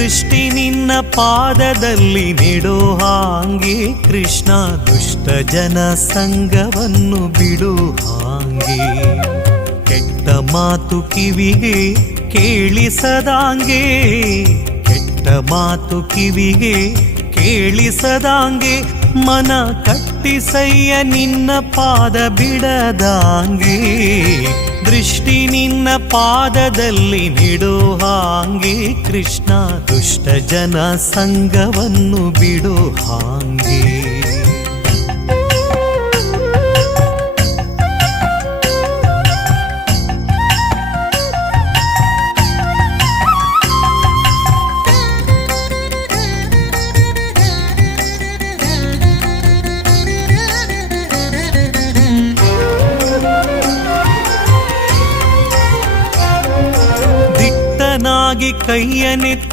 ದೃಷ್ಟಿ ನಿನ್ನ ಪಾದದಲ್ಲಿ ನೆಡೋ ಹಾಂಗೆ ಕೃಷ್ಣ, ದುಷ್ಟ ಜನ ಸಂಗವನ್ನು ಬಿಡು ಹಾಂಗೆ. ಕೆಟ್ಟ ಮಾತು ಕಿವಿಗೆ ಕೇಳಿಸದಾಂಗೆ, ಕೆಟ್ಟ ಮಾತು ಕಿವಿಗೆ ಕೇಳಿಸದಾಂಗೆ, ಮನ ಕಟ್ಟಿಸಯ್ಯ ನಿನ್ನ ಪಾದ ಬಿಡದಾಂಗೆ. ದೃಷ್ಟಿ ನಿನ್ನ ಪಾದದಲ್ಲಿ ನೆಡೋ ಹಾಂಗೆ ಕೃಷ್ಣ, ದುಷ್ಟ ಜನ ಸಂಗವನ್ನು ಬಿಡು ಹಾಂಗೆ. ಕೈಯನೆತ್ತಿ